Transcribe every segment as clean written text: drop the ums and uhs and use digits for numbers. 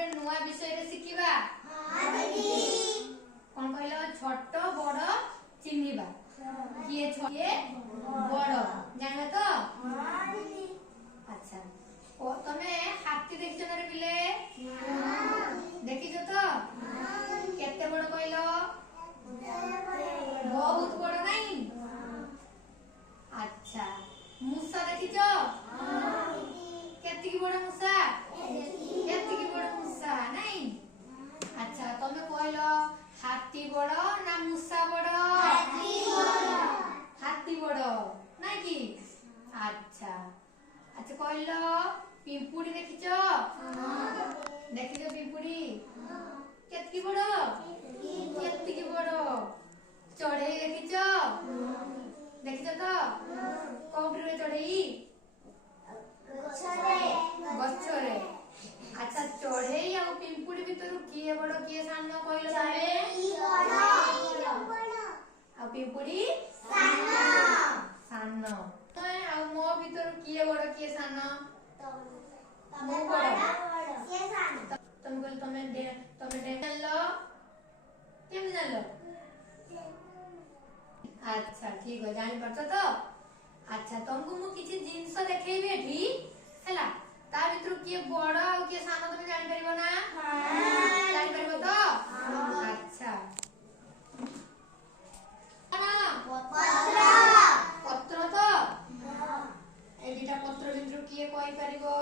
गोटे नुआ विषय रे सिखिबा। हां दीदी कोन कहलो छोट बड़ चिन्हिबा किए छोटे बड़ जानो तो। हां दीदी अच्छा ओ तमे हाथी देखियो ना रे पिले। हां देखियो तो। हां केते बड़ कहलो बहुत बड़ नहीं। अच्छा मूसा देखियो। हां केते की बड़ मूसा केते की बड़ मूसा नहीं। अच्छा तमे कहलो हाथी बड़ ना मूसा बड़। हाथी बड़ नहीं की। अच्छा अच्छा कहलो पिंपुड़ी देखियो। हां देखियो पिंपुड़ी केते की बड़ केते की बड़। चढ़ई देखियो देखियो तो। कोउठी रे चढ़ई गछरे। अच्छा चढ़ई आ पिंपुड़ी भीतर किए बड़ किए सान कहलो तमे। आ पिंपुड़ी सान आ मो भीतर किए बड़ किए सान मो बड़ से सान। तुम कहल तमे जानलो केम जानलो। अच्छा ठीक है जानि परछ तो। अच्छा तुमको मु किछि जिंस देखेबे एठी हैला ता भीतर किए बड़ आ किए सान तुम जानि परबो ना। हां जानि परबो तो। हां अच्छा पत्र पत्र तो। हां ए दिटा पत्र भीतर किए कहि परबो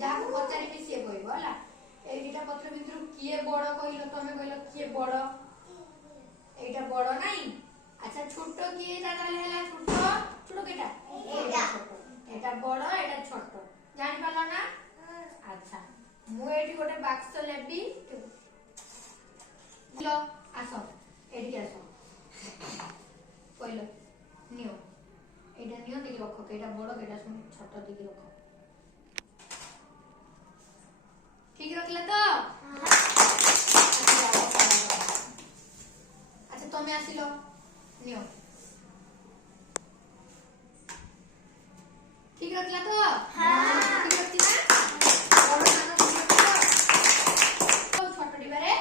जाहा को पचारि बे से कहबो हैला ए दिटा पत्र भीतर किए बड़ कहलो तमे कहलो किए बड़ एटा बड़ नहीं। अच्छा छोटो किए दादा लेला छोटो छोटो केटा एटा बड़ एटा छोटो जानि पालो ना। अच्छा मु एठी गोटे बाक्स लेबी लो आसो एठी आसो कहलो नियो एटा नियो देखि रखो केटा बड़ केटा छोटो देखि रखो ठीक रखले तो। अच्छा तमे आसिलो नियो ठीक रखला तो। हां ठीक रखती ना बड़ सान तो छोटो डिबारे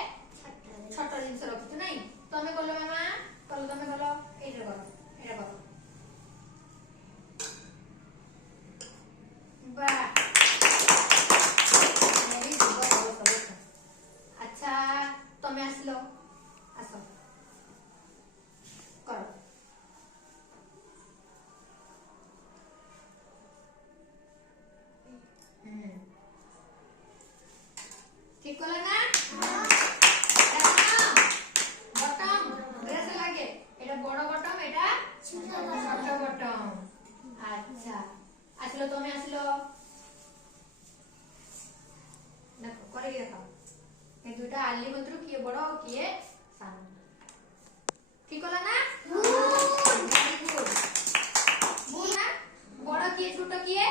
छोटो जिंस रखित नहीं। तमे कहलो मामा कहलो तमे कहलो एटा करो वाह मेरी बहुत। अच्छा तमे आसिलो आसो करो ठीक कला ना। बटम ड्रेस लागे एटा बड़ बटम एटा छोट बटम। अच्छा आसिलो तमे आसिलो देखो करे के देखो ए दुटा आली भीतर किए बड़ और किए सान ठीक कला ना। वेरी गुड बड़ किए छोट किए